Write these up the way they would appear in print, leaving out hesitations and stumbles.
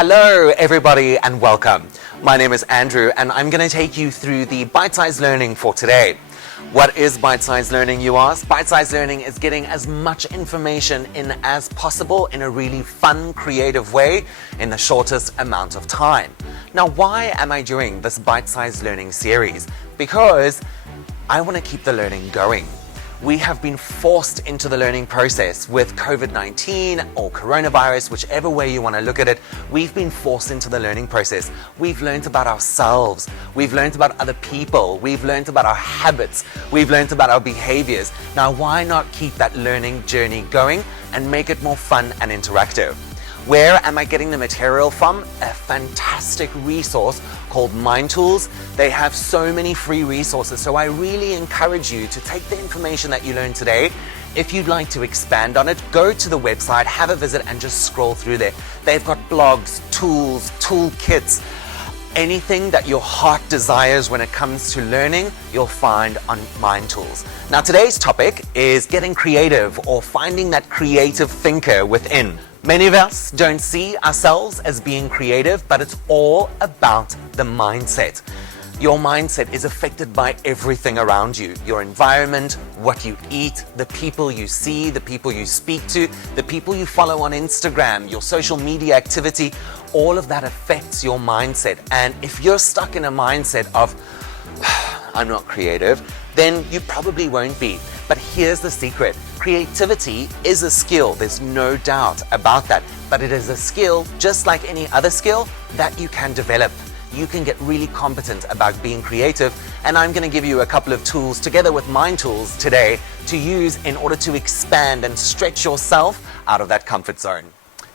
Hello everybody and welcome. My name is Andrew and I'm going to take you through the bite-sized learning for today. What is bite-sized learning, you ask? Bite-sized learning is getting as much information in as possible in a really fun, creative way in the shortest amount of time. Now, why am I doing this bite-sized learning series? Because I want to keep the learning going. We have been forced into the learning process with COVID-19 or coronavirus, whichever way you want to look at it. We've been forced into the learning process. We've learned about ourselves. We've learned about other people. We've learned about our habits. We've learned about our behaviors. Now, why not keep that learning journey going and make it more fun and interactive? Where am I getting the material from? A fantastic resource called MindTools. They have so many free resources, so I really encourage you to take the information that you learned today. If you'd like to expand on it, go to the website, have a visit, and just scroll through there. They've got blogs, tools, toolkits, anything that your heart desires when it comes to learning, you'll find on MindTools. Now, today's topic is getting creative or finding that creative thinker within. Many of us don't see ourselves as being creative, but it's all about the mindset. Your mindset is affected by everything around you. Your environment, what you eat, the people you see, the people you speak to, the people you follow on Instagram, your social media activity, all of that affects your mindset. And if you're stuck in a mindset of, I'm not creative, then you probably won't be. But here's the secret. Creativity is a skill, there's no doubt about that, but it is a skill just like any other skill that you can develop. You can get really competent about being creative, and I'm going to give you a couple of tools together with MindTools today to use in order to expand and stretch yourself out of that comfort zone.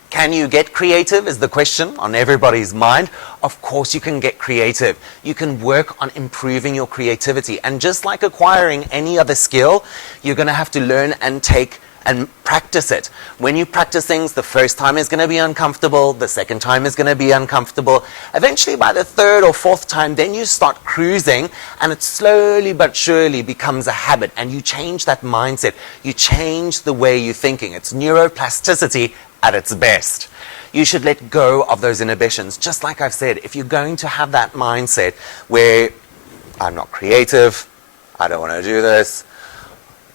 Can you get creative is the question on everybody's mind. Of course you can get creative. You can work on improving your creativity. And just like acquiring any other skill, you're going to have to learn and take and practice it. When you practice things, the first time is going to be uncomfortable, the second time is going to be uncomfortable. Eventually by the third or fourth time, then you start cruising and it slowly but surely becomes a habit and you change that mindset. You change the way you're thinking. It's neuroplasticity at its best. You should let go of those inhibitions. Just like I've said, if you're going to have that mindset where I'm not creative, I don't want to do this,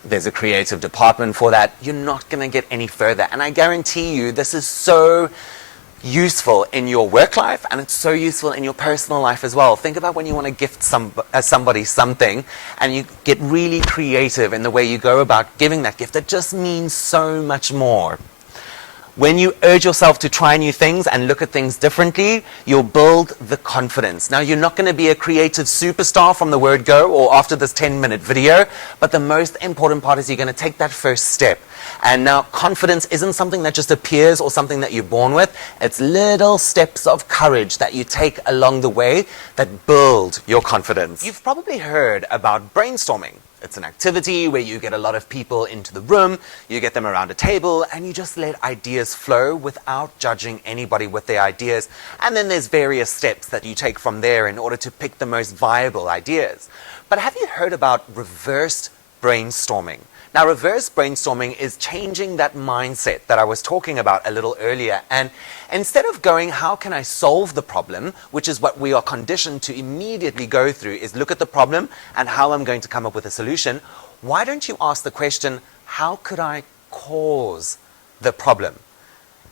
there's a creative department for that, you're not going to get any further. And I guarantee you this is so useful in your work life and it's so useful in your personal life as well. Think about when you want to gift somebody something and you get really creative in the way you go about giving that gift. It just means so much more. When you urge yourself to try new things and look at things differently, you'll build the confidence. Now, you're not going to be a creative superstar from the word go or after this 10-minute video, but the most important part is you're going to take that first step. And now, confidence isn't something that just appears or something that you're born with. It's little steps of courage that you take along the way that build your confidence. You've probably heard about brainstorming. It's an activity where you get a lot of people into the room, you get them around a table, and you just let ideas flow without judging anybody with their ideas. And then there's various steps that you take from there in order to pick the most viable ideas. But have you heard about reverse brainstorming? Now, reverse brainstorming is changing that mindset that I was talking about a little earlier. And instead of going, how can I solve the problem, which is what we are conditioned to immediately go through, is look at the problem and how I'm going to come up with a solution. Why don't you ask the question, how could I cause the problem?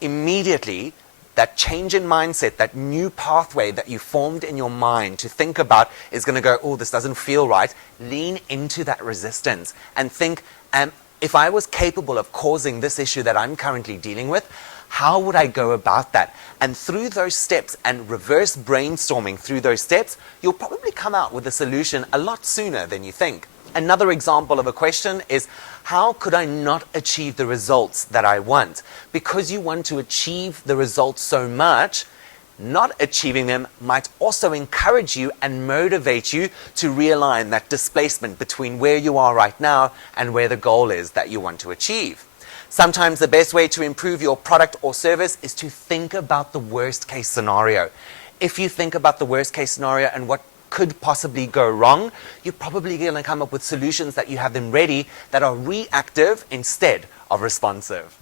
Immediately, that change in mindset, that new pathway that you formed in your mind to think about is going to go, oh, this doesn't feel right. Lean into that resistance and think, if I was capable of causing this issue that I'm currently dealing with, how would I go about that? And through those steps and reverse brainstorming through those steps, you'll probably come out with a solution a lot sooner than you think. Another example of a question is, how could I not achieve the results that I want? Because you want to achieve the results so much, not achieving them might also encourage you and motivate you to realign that displacement between where you are right now and where the goal is that you want to achieve. Sometimes the best way to improve your product or service is to think about the worst case scenario. If you think about the worst case scenario and what could possibly go wrong, you're probably going to come up with solutions that you have them ready that are reactive instead of responsive.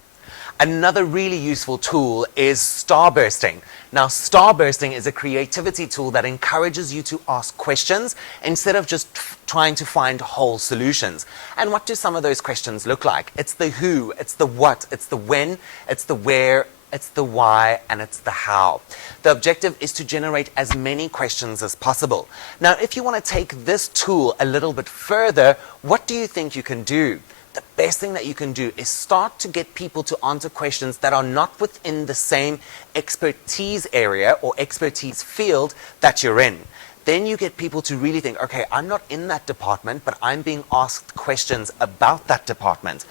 Another really useful tool is Starbursting. Now, Starbursting is a creativity tool that encourages you to ask questions instead of just trying to find whole solutions. And what do some of those questions look like? It's the who, it's the what, it's the when, it's the where, it's the why, and it's the how. The objective is to generate as many questions as possible. Now, if you want to take this tool a little bit further, what do you think you can do? The best thing that you can do is start to get people to answer questions that are not within the same expertise area or expertise field that you're in. Then you get people to really think, okay, I'm not in that department, but I'm being asked questions about that department.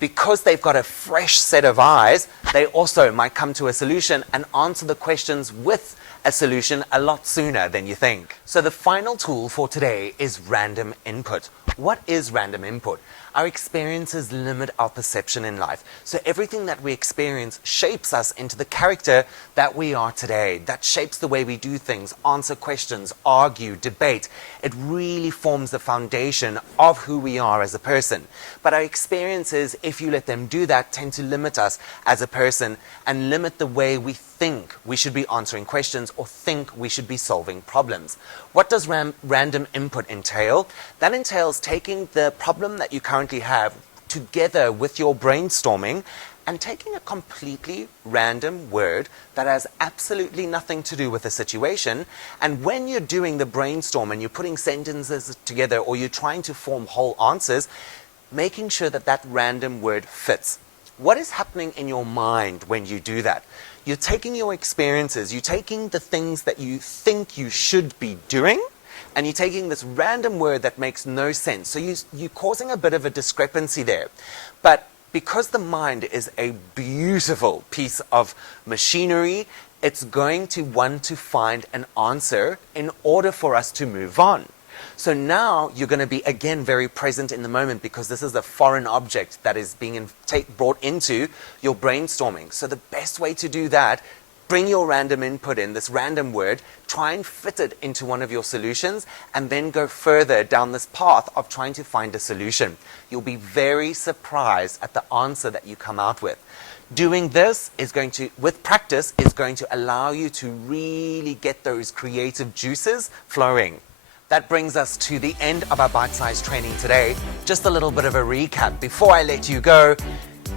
Because they've got a fresh set of eyes, they also might come to a solution and answer the questions with a solution a lot sooner than you think. So the final tool for today is random input. What is random input? Our experiences limit our perception in life. So everything that we experience shapes us into the character that we are today. That shapes the way we do things, answer questions, argue, debate. It really forms the foundation of who we are as a person. But our experiences, if you let them do that, tend to limit us as a person and limit the way we think we should be answering questions or think we should be solving problems. What does random input entail? That entails taking the problem that you currently have together with your brainstorming and taking a completely random word that has absolutely nothing to do with the situation. And when you're doing the brainstorm and you're putting sentences together or you're trying to form whole answers, making sure that that random word fits. What is happening in your mind when you do that? You're taking your experiences, you're taking the things that you think you should be doing, and you're taking this random word that makes no sense. So you're causing a bit of a discrepancy there. But because the mind is a beautiful piece of machinery, it's going to want to find an answer in order for us to move on. So now you're going to be, again, very present in the moment because this is a foreign object that is being brought into your brainstorming. So the best way to do that, bring your random input in, this random word, try and fit it into one of your solutions, and then go further down this path of trying to find a solution. You'll be very surprised at the answer that you come out with. Doing this is going to, with practice, is going to allow you to really get those creative juices flowing. That brings us to the end of our bite-sized training today. Just a little bit of a recap. Before I let you go,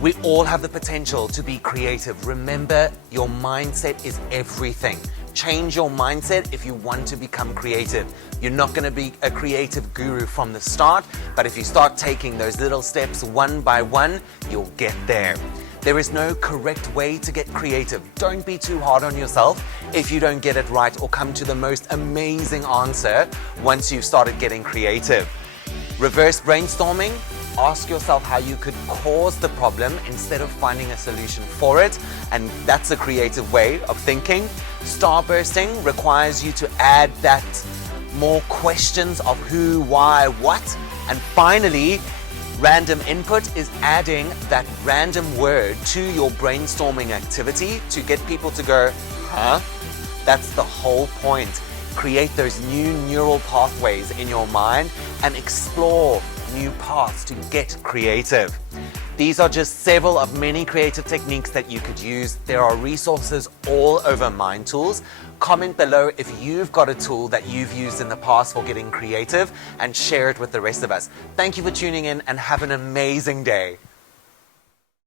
we all have the potential to be creative. Remember, your mindset is everything. Change your mindset if you want to become creative. You're not going to be a creative guru from the start, but if you start taking those little steps one by one, you'll get there. There is no correct way to get creative. Don't be too hard on yourself if you don't get it right or come to the most amazing answer once you've started getting creative. Reverse brainstorming. Ask yourself how you could cause the problem instead of finding a solution for it, and that's a creative way of thinking. Starbursting requires you to add that more questions of who, why, what, and finally, random input is adding that random word to your brainstorming activity to get people to go, huh? That's the whole point. Create those new neural pathways in your mind and explore new paths to get creative. These are just several of many creative techniques that you could use. There are resources all over MindTools. Comment below if you've got a tool that you've used in the past for getting creative and share it with the rest of us. Thank you for tuning in and have an amazing day.